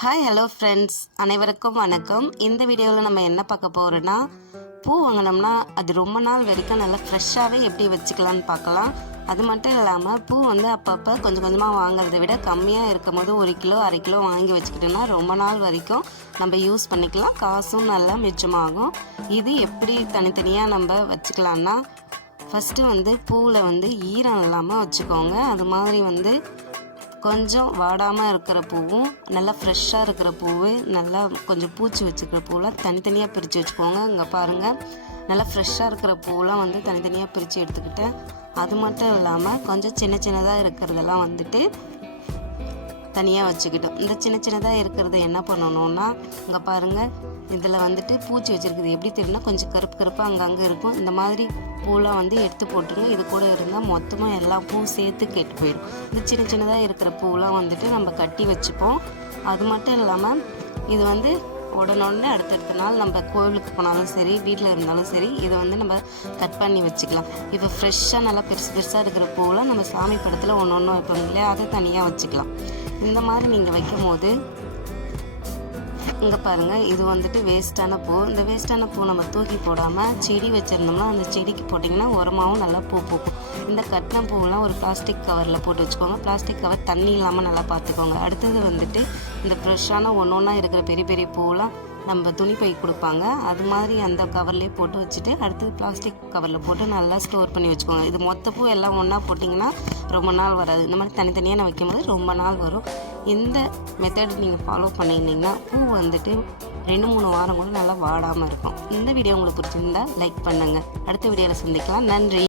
Hi hello friends, அனைவருக்கும் வணக்கம். இந்த வீடியோவில் நம்ம என்ன பார்க்க போகிறோன்னா, பூ வாங்கினோம்னா அது ரொம்ப நாள் வரைக்கும் நல்லா ஃப்ரெஷ்ஷாகவே எப்படி வச்சுக்கலான்னு பார்க்கலாம். அது மட்டும் இல்லாமல் பூ அப்பப்போ கொஞ்சம் கொஞ்சமாக வாங்குறதை விட கம்மியாக இருக்கும் போது 1 கிலோ 1/2 கிலோ வாங்கி வச்சுக்கிட்டோன்னா ரொம்ப நாள் வரைக்கும் நம்ம யூஸ் பண்ணிக்கலாம். காசும் நல்லா மிச்சமாகும். இது எப்படி தனித்தனியாக நம்ம வச்சுக்கலான்னா, ஃபஸ்ட்டு பூவில் ஈரம் இல்லாமல் வச்சுக்கோங்க. அது மாதிரி கொஞ்சம் வாடாமல் இருக்கிற பூவும் நல்லா ஃப்ரெஷ்ஷாக இருக்கிற பூவு, நல்லா கொஞ்சம் பூச்சி வச்சுக்கிற பூவெலாம் தனித்தனியாக பிரித்து வச்சுக்கோங்க. இங்கே பாருங்கள், நல்லா ஃப்ரெஷ்ஷாக இருக்கிற பூவெலாம் தனித்தனியாக பிரித்து எடுத்துக்கிட்டேன். அது மட்டும் இல்லாமல் கொஞ்சம் சின்ன சின்னதாக இருக்கிறதெல்லாம் தனியாக வச்சுக்கிட்டோம். இந்த சின்ன சின்னதாக இருக்கிறத என்ன பண்ணணுன்னா, இங்கே பாருங்கள், இதில் பூச்சி வச்சுருக்குது எப்படி தெரியும்னா, கொஞ்சம் கருப்பு கருப்பாக அங்கங்கே இருக்கும். இந்த மாதிரி பூலாம் எடுத்து போட்டுருங்க. இது கூட இருந்தால் மொத்தமாக எல்லா பூ சேர்த்து கெட்டு போயிடும். இந்த சின்ன சின்னதாக இருக்கிற பூலாம் நம்ம கட்டி வச்சுப்போம். அது மட்டும் இல்லாமல் இது உடனே அடுத்தடுத்த நாள் நம்ம கோவிலுக்கு போனாலும் சரி, வீட்டில் இருந்தாலும் சரி, இதை நம்ம கட் பண்ணி வச்சுக்கலாம். இப்போ ஃப்ரெஷ்ஷாக நல்லா பெருசு பெருசாக இருக்கிற பூவெலாம் நம்ம சாமி படத்தில் ஒன்று ஒன்று வைப்போம் இல்லையா, அதை தனியாக வச்சுக்கலாம். இந்த மாதிரி நீங்கள் வைக்கும் போது இங்கே பாருங்கள், இது வேஸ்ட்டான பூ. இந்த வேஸ்ட்டான பூ நம்ம தூக்கி போடாமல் செடி வச்சுருந்தோம்னா அந்த செடிக்கு போட்டிங்கன்னா உரமாகவும் நல்லா பூ பூக்கும். இந்த கட்டின பூவெலாம் ஒரு பிளாஸ்டிக் கவரில் போட்டு வச்சுக்கோங்க. பிளாஸ்டிக் கவர் தண்ணி இல்லாமல் நல்லா பார்த்துக்கோங்க. அடுத்தது இந்த ஃப்ரெஷ்ஷான ஒன்றா இருக்கிற பெரிய பெரிய பூவெலாம் நம்ம துணிப்பை கொடுப்பாங்க. அது மாதிரி அந்த கவர்லேயே போட்டு வச்சுட்டு அடுத்தது பிளாஸ்டிக் கவரில் போட்டு நல்லா ஸ்டோர் பண்ணி வச்சுக்கோங்க. இது மொத்த பூ எல்லாம் ஒன்றா போட்டிங்கன்னா ரொம்ப நாள் வராது. இந்த மாதிரி தனித்தனியாக நான் வைக்கும்போது ரொம்ப நாள் வரும். இந்த மெத்தட் நீங்கள் ஃபாலோ பண்ணியிருந்தீங்கன்னா பூ 2-3 வாரம் கூட நல்லா வாடாமல் இருக்கும். இந்த வீடியோ உங்களுக்கு பிடிச்சிருந்தா லைக் பண்ணுங்கள். அடுத்த வீடியோவில் சந்திக்கலாம். நன்றி.